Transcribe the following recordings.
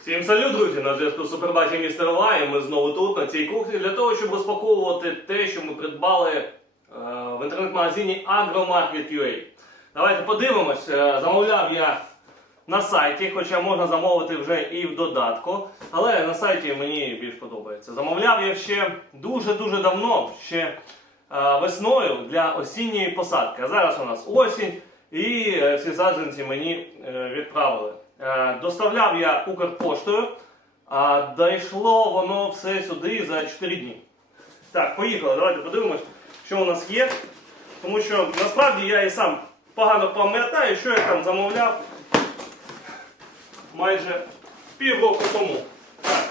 Всім салют, друзі! На зв'язку з Супербаті Містер Лай. Ми знову тут, на цій кухні, для того, щоб розпаковувати те, що ми придбали е, в інтернет-магазині Agromarket.ua. Давайте подивимось. Е, замовляв я на сайті, хоча можна замовити вже і в додатку. Але на сайті мені більш подобається. Замовляв я ще дуже-дуже давно, ще е, весною для осінньої посадки. А зараз у нас осінь, і е, всі саджанці мені е, відправили. Е, Доставляв я Укрпоштою, а дійшло воно все сюди за 4 дні. Так, поїхали, давайте подивимось, що у нас є. Тому що насправді я і сам погано пам'ятаю, що я там замовляв майже півроку тому. Так.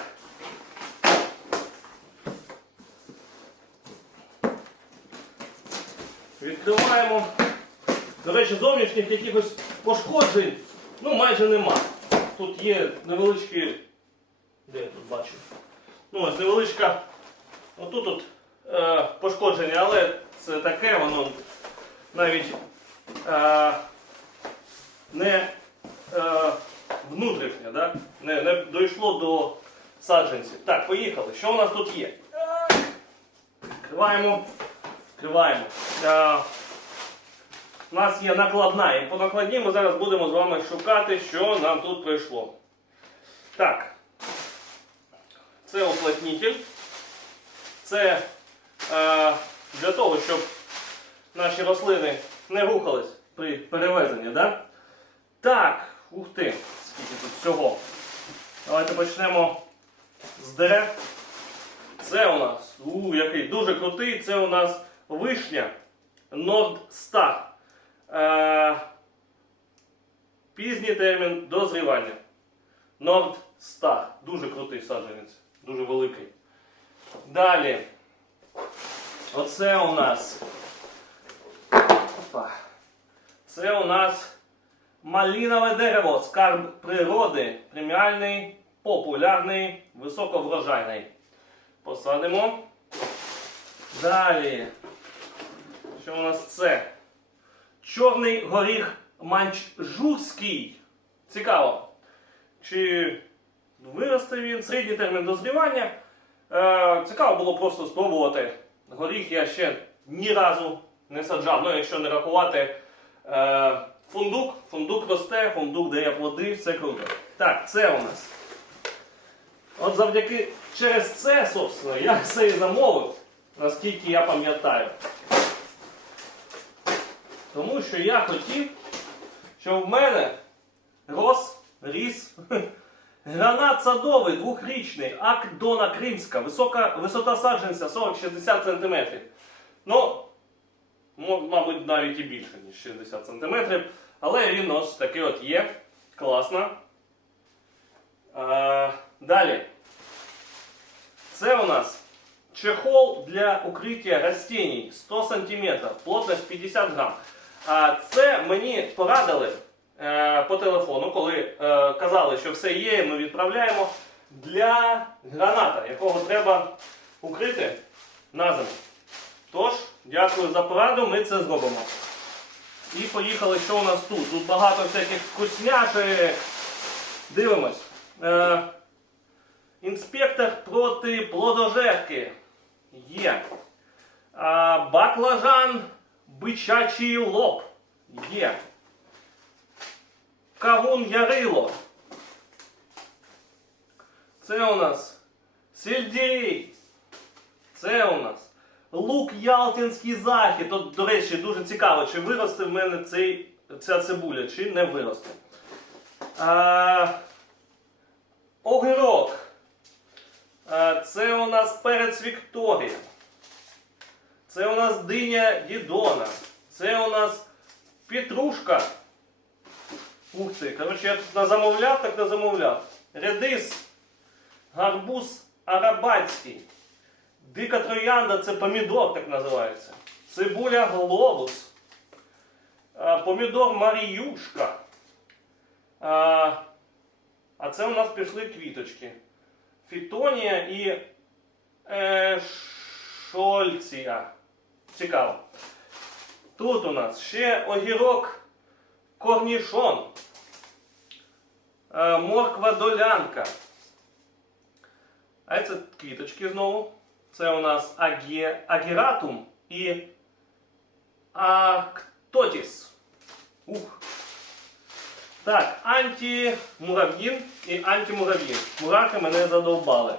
Відкриваємо. До речі, зовнішніх якихось пошкоджень ну, майже нема. Тут є невеличкі. Де я тут бачу? Ну, ось невеличка. Отут от, е, пошкодження, але це таке, воно навіть е, не е, внутрішнє, да? не, не дійшло до саджанців. Так, поїхали. Що у нас тут є? Відкриваємо. Відкриваємо. Е, у нас є накладна, і по накладні ми зараз будемо з вами шукати, що нам тут прийшло. Так. Це уплотнитель. Це е, для того, щоб наші рослини не рухались при перевезенні. Да? Так, ух ти, скільки тут всього. Давайте почнемо з дерев. Це у нас, у, який дуже крутий, це у нас вишня Nordstar. Е, пізній термін дозрівання. Nordstar. Дуже крутий саджанець. Дуже великий. Далі. Оце у нас. Опа. Це у нас малінове дерево. Скарб природи. Преміальний, популярний, високоврожайний. Посадимо. Далі. Що у нас це? Чорний горіх манчжурський. Цікаво. Чи виросте він середній термін дозрівання? Е, цікаво було просто спробувати. Горіх я ще ні разу не саджав. Ну, якщо не рахувати е, фундук. Фундук росте, фундук дає плоди, все круто. Так, це у нас. От завдяки через це, собственно, я все і замовив, наскільки я пам'ятаю. Тому що я хотів, щоб в мене рос, ріс гранат садовий двохрічний, Акдона Кримська, висока, висота саджанця 40-60 см. Ну, мабуть, навіть і більше, ніж 60 см. Але він ось такий от є. Класно. А, далі. Це у нас чехол для укриття растений 100 см, плотність 50 грам. Це мені порадили е, по телефону, коли е, казали, що все є, ми відправляємо для граната, якого треба укрити на зиму. Тож, дякую за пораду, ми це зробимо. І поїхали, що у нас тут. Тут багато всяких вкусняшек. Дивимось. Е, інспектор проти плодожерки. Є. Баклажан бичачий лоб. Є. Кавун ярило. Це у нас сельдерей. Це у нас лук Ялтинський захід. От, до речі, дуже цікаво, чи виросте в мене цей, ця цибуля, чи не виросте. А, огірок. А, це у нас перець Вікторія. Це у нас диня Дідона. Це у нас петрушка. Ух ти, коротше, я тут назамовляв, так назамовляв. Редис, гарбуз арабатський. Дика троянда це помідор, так називається. Цибуля глобус. Помідор Маріюшка. А, це у нас пішли квіточки. Фітонія і е, шольція. Цікаво. Тут у нас ще огірок корнішон. Е, морква долянка. А це квіточки знову. Це у нас агі... агіратум і актотіс. Ух. Так, антимурав'їн і антимурав'їн. Мурахи мене задовбали.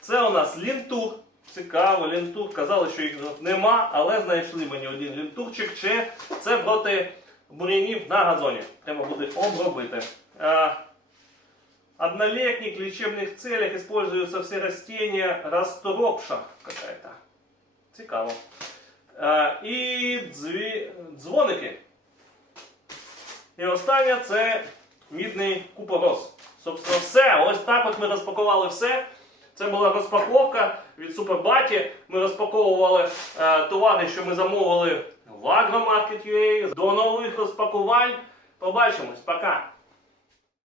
Це у нас лінтур. Цікаво, лінтур. Казали, що їх нема, але знайшли мені один лінтурчик. Чи це проти бур'янів на газоні. Треба буде обробити. А, Однолетник в лечебных целях используются все растения расторопша какая-то. Цікаво. А, і дзві... дзвоники. І останнє це мідний купорос. Собственно, все. Ось так от ми розпакували все. Це була розпаковка від Супербаті. Ми розпаковували е, товари, що ми замовили в Agromarket.ua. До нових розпакувань. Побачимось. Пока.